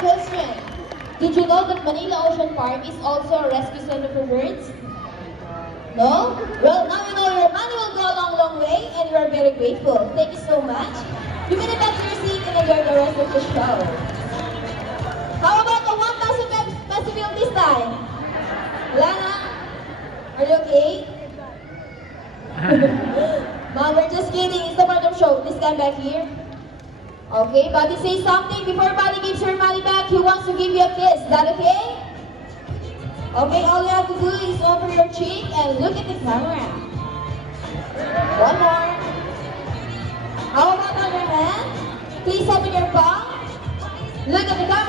question. Did you know that Manila Ocean Park is also a rescue center for birds? No? Well, now you know your money will go a long, long way and we are very grateful. Thank you so much. You may get back to your seat and enjoy the rest of the show. How about the 1,000 peso bill this time? Wala na? Are you okay? Mom, we're just kidding. It's the Parrot Show. Please stand back here. Okay, Buddy, say something. Before Buddy gives her money back, he wants to give you a kiss. Is that okay? Okay, all you have to do is over your cheek and look at the camera. One more. How about on your hand? Please open your palm. Look at the camera.